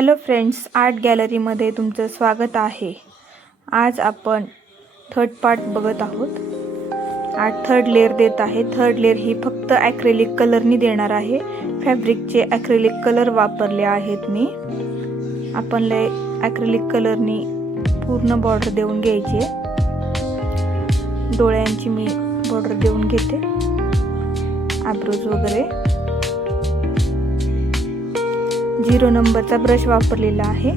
Hello friends, art गॅलरीमध्ये तुमचं स्वागत आहे। आज आपण थर्ड पार्ट बघत आहोत। आज थर्ड लेअर देत आहे। थर्ड लेअर ही फक्त ॲक्रेलिक कलरनी देणार आहे। फॅब्रिकचे ॲक्रेलिक कलर वापरले आहेत मी। आपण ॲक्रेलिक कलरनी पूर्ण बॉर्डर देऊन घ्यायची। डोळ्यांची मी बॉर्डर देऊन घेते, आयब्रोज वगैरे। 0 नंबरचा ब्रश वापरलेला आहे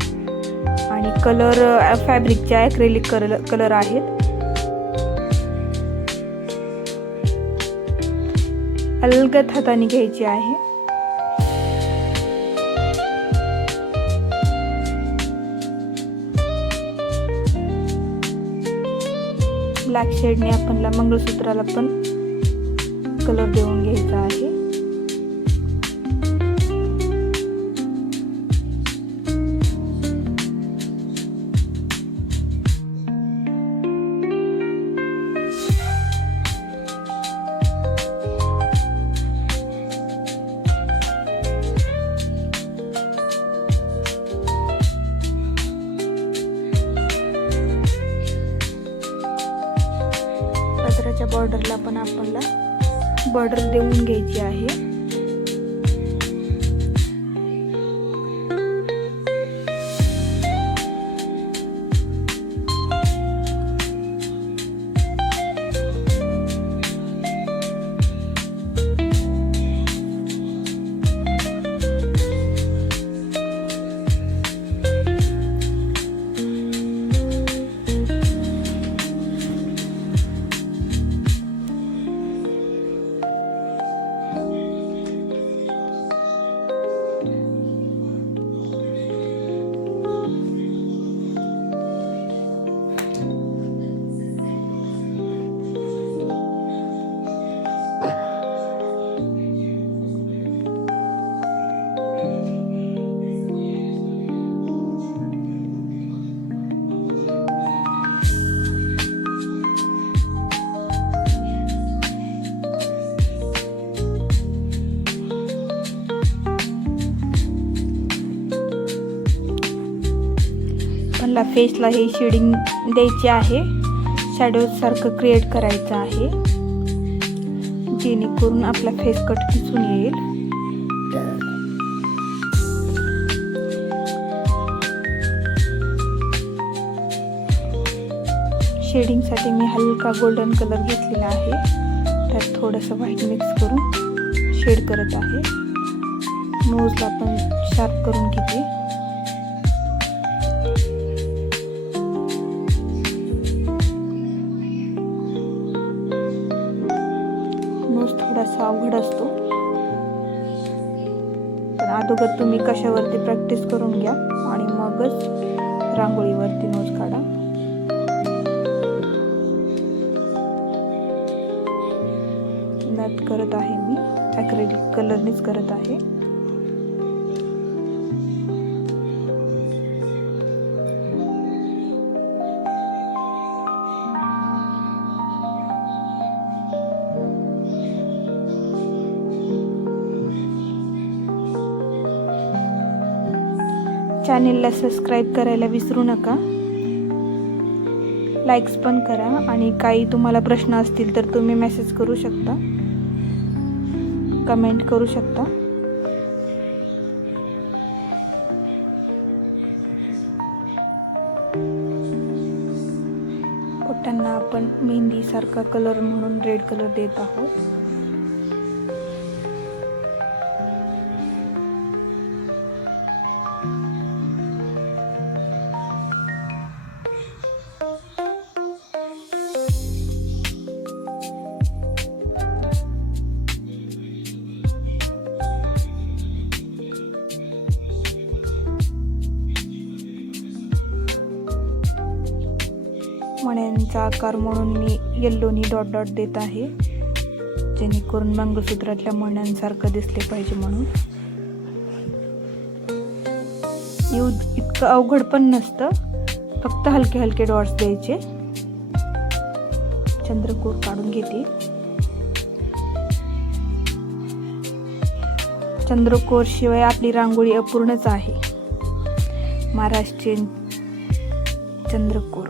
आणि कलर फॅब्रिकचे ॲक्रेलिक कलर आहेत। अलगद हाताने घ्यायची आहे। ब्लॅक शेडने आपणला मंगळसूत्राला पण कलर देऊन घ्यायचा आहे। पदराच्या बॉर्डरला पण आपल्याला बॉर्डर देऊन घ्यायची आहे। आपल्याला फेसला हे शेडिंग द्यायची आहे। शॅडो सारखं क्रिएट करायचं आहे, जेणेकरून आपला फेस कट दिसून येईल। शेडिंग साठी मी हलका गोल्डन कलर घेतलेला आहे, त्यात थोडंसं व्हाईट मिक्स करून शेड करत आहे। नोजला पण शार्प करून घेते। नोज थोडासा अवघड असतो, पण अगोदर तुम्ही कशावरती प्रॅक्टिस करून घ्या आणि मगच रांगोळीवरती नोज काढा। नथ करत आहे मी, ॲक्रेलिक कलरनीच करत आहे। चॅनेलला सबस्क्राईब करायला विसरू नका, लाईक्स पण करा आणि काही तुम्हाला प्रश्न असतील तर तुम्ही मेसेज करू शकता, कमेंट करू शकता। पोटांना आपण मेहंदी सारखा कलर म्हणून रेड कलर देत आहोत। मण्यांचा आकार म्हणून मी येल्लोनी डॉट डॉट देत आहे, जेणेकरून मंगळसूत्रातल्या मण्यांसारखं दिसले पाहिजे म्हणून। इतकं अवघड पण नसतं, फक्त हलके हलके डॉट्स द्यायचे। चंद्रकोर काढून घेते। चंद्रकोर शिवाय आपली रांगोळी अपूर्णच आहे। महाराष्ट्रीयन चंद्रकोर.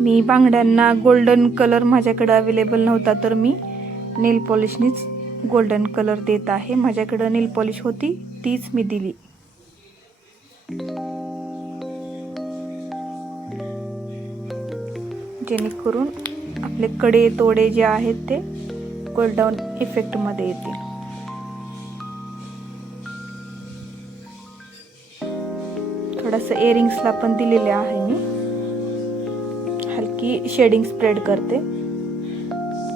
मी बांगड्यांना गोल्डन कलर माझ्याकडे अवेलेबल नव्हता, तर मी नेल पॉलिशनीच गोल्डन कलर देत आहे. माझ्याकडे नेल पॉलिश होती तीच मी दिली. जेणेकरून आपले कडे तोडे जे आहेत ते गोल्डन इफेक्ट मध्ये येतील. थोडंसं इयरिंग्सला पण दिलेले आहे मी. हलकी शेडिंग स्प्रेड करते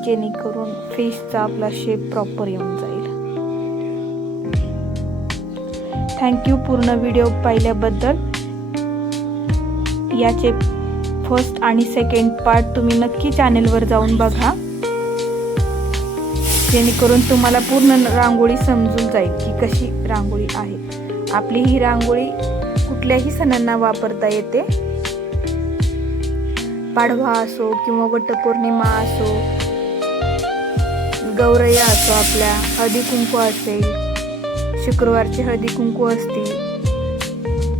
जेणेकरून फेसचा आपला शेप प्रॉपर येऊन जाईल. थँक्यू पूर्ण व्हिडिओ पाहिल्याबद्दल. याचे फर्स्ट आणि सेकंड पार्ट तुम्ही नक्की चॅनेलवर जाऊन बघा, जेणेकरून तुम्हाला पूर्ण रांगोळी समजून जाईल की कशी रांगोळी आहे. आपली ही रांगोळी कुठल्याही सणांना वापरता येते. पाडवा असो किंवा वटपौर्णिमा असो, गौरया असो, आपल्या हळदी कुंकू असेल, शुक्रवारचे हळदी कुंकू असतील,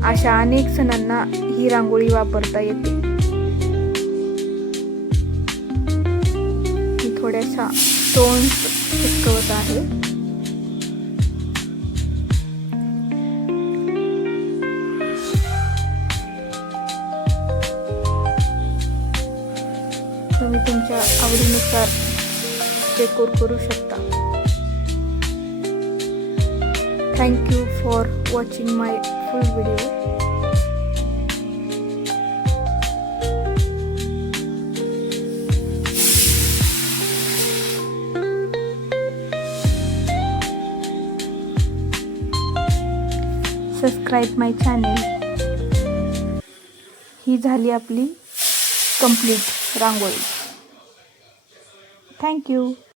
अशा अनेक सणांना ही रांगोळी वापरता येते. मी थोड्याशा स्टोन्स चिकटवत आहे. तुम्ही तुमच्या आवडीनुसार डेकोर करू शकता. Thank you for watching my full video. Subscribe my channel. ही झाली आपली कंप्लीट रांगोळी. थँक्यू.